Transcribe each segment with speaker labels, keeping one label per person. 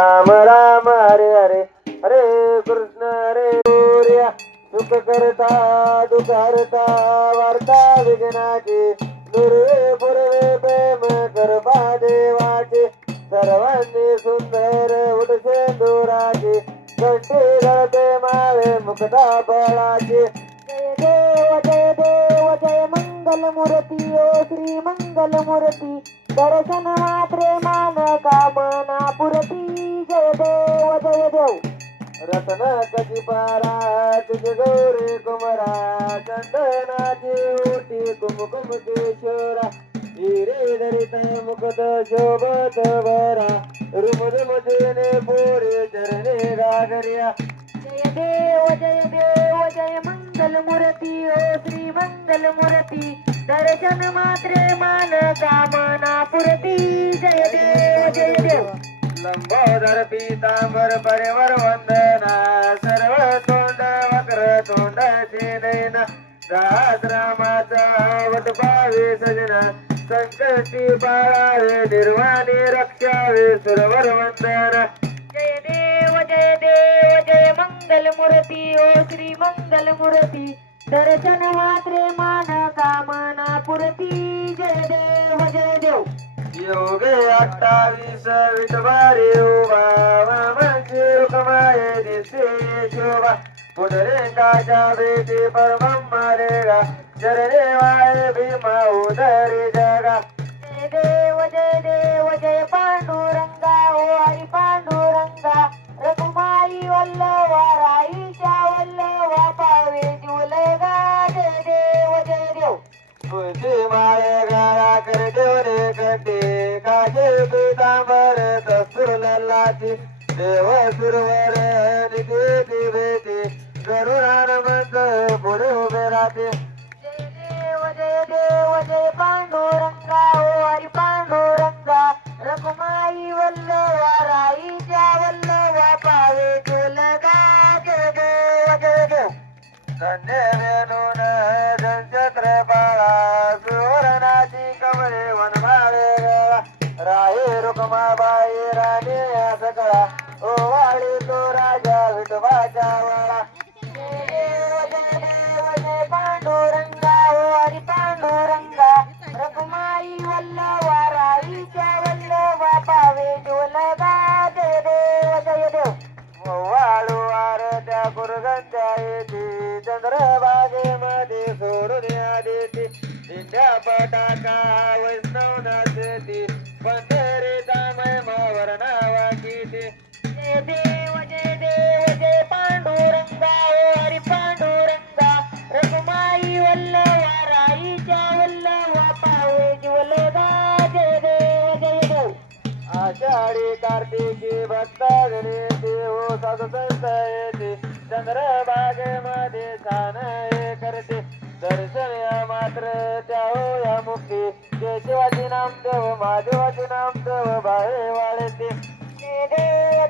Speaker 1: राम राम हरे हरे. हरे कृष्ण हरे सूर्य. सुख करता दुख हरता वार्ता विघ्नाची. दुर्वे पुरवे प्रेम करपा देवाचे. सर्वांनी सुंदर उठसे दुराचे. कंठी गळते मावे मुक्ता बळाचे.
Speaker 2: जय देव जय देव जय मंगल मूर्ती ओ श्री मंगल मूर्ती. दर्शन मात्रे मान कामना पुरती जय देव जय देव
Speaker 1: रत्न कशी पारा तुझे गौरी कुमरा चंदनाची ओटी कुमकुम किशोरा हिरे धरित मुकुट शोभत रुम रुमद मजने पोरे चरणे गागरिया
Speaker 2: जय देव जय देव जय मंगल मूर्ती ओ श्री मंगल मूर्ती दर्शन मात्रे मान कामना पुरती जय देव जय देव
Speaker 1: लंबोदर पीतांबर परिवर वंदना सर्व तोंड वक्र तोंड नयना रामाचा वट पावे सजना संकटी बाळावे निर्वाणी रक्षावे सुरवर वंदना.
Speaker 2: जय देव जय देव जय मंगल मूर्ती ओ श्री मंगल मूर्ती दर्शन मात्रे मान कामना पुरती. जय देव जय देव.
Speaker 1: योगे अठ्ठावीस विठवारी उभा म्हणजे रुकमाये दिसे शोभा. पुनरेकाच्या भेटी परमम्मा रेगा चरणे वाय भीमा उदरी जगा.
Speaker 2: जय देव जय देव जय पांडुरंगा. ओ हरी पांडू. देव
Speaker 1: सुरवर निकेती भेटी गरुडानंद पुढे उभे राहते
Speaker 2: जय देव जय देव जय पांडुरंगा ओ हरी पांडुरंगा रघुमाई वल्लवा राईच्या वल्लवा पावे तुलगा जय देव जय देव
Speaker 1: धन्य आरत्या येते चंद्रबागेमध्ये सोडून या देते दिंड्या पटाका वैष्णव नाचते. पंढरी तामय मावर नावा किती
Speaker 2: देव जय देव जय पांडुरंगा ओ हरी पांडुरंगा. रघुमाई वल्लवा राईच्या वल्लवा पावे जुलगा जय देव जय देव.
Speaker 1: आषाढी कार्तिकी भक्त येते संत येते चंद्रबागेमध्ये छान हे करते दर्शन या मात्र त्या हो या मुक्ती केशवाची शिवाजी नाम देव बाहे वाढते
Speaker 2: देव बाहे देव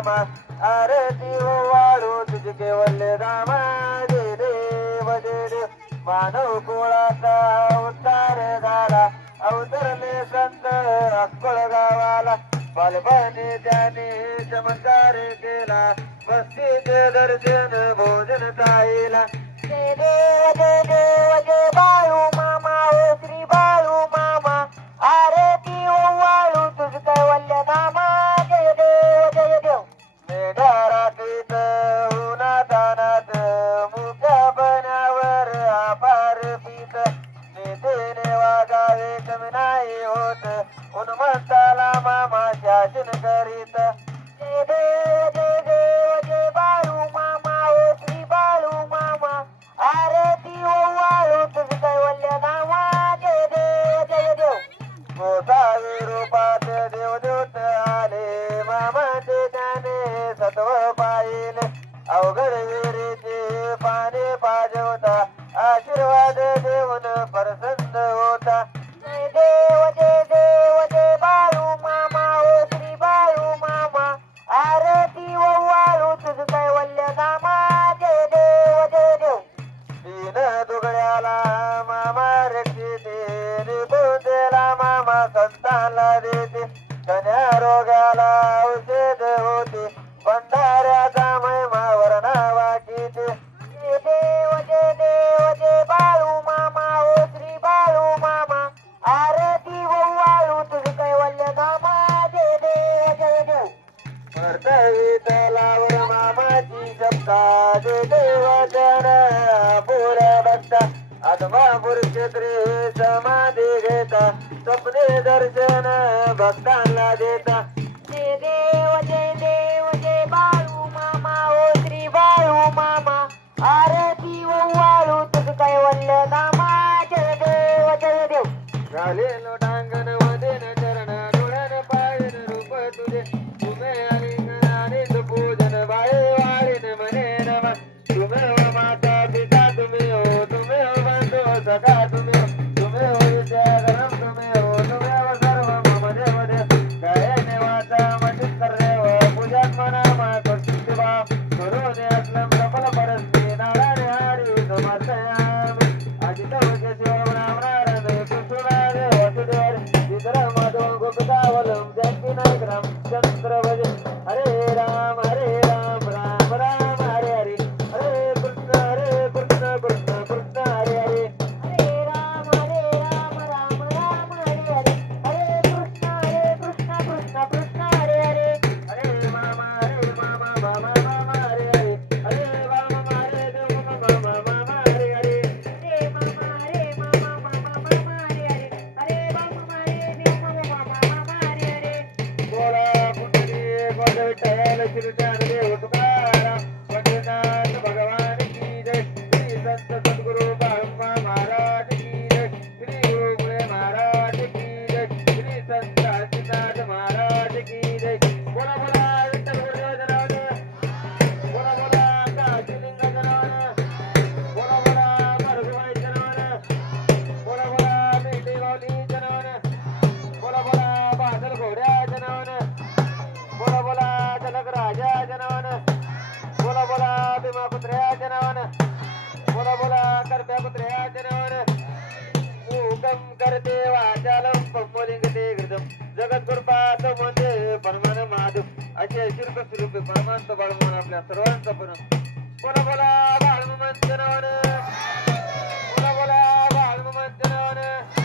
Speaker 1: रामा. आरती वाळू तुझे केवल्य रामा. दे देव दे देव मानव कुळाचा अवतार झाला. अवतरले संत अक्कळ गावाला. बालपणी त्याने चमत्कार केला. बस्तीचे दर्शन भोजन ताईला
Speaker 2: जय देव जय देव जय बाळू मामा ओ श्री बाळू मामा. आरती ओ वाळू तुझ कैवल्य नामा ಅಥವಾ
Speaker 1: परतवी तलावर मामाची जपता दे देवचन पुर बघता आत्मापूर क्षेत्री देता.
Speaker 2: बाळू मामा आरती ओ वाळू तुझ काय देव जय
Speaker 1: झालेलो डांगण वदेन चरण डोळ्यान रूप तुझे. रो रे भगवान की जय। श्री संत सद्गुरु कुत्र्याच्या नावानं बोला बोला करप्या कुत्र्याच्या नावानं हुकम करते वाचालम पम्मोलिंग ते घृतम जगत कृपा समते परमान माधव. असे शिल्प स्वरूप परमांत बाळमन आपल्या सर्वांचा पण. बोला बोला बाळमन नावानं बोला बोला बाळमन नावानं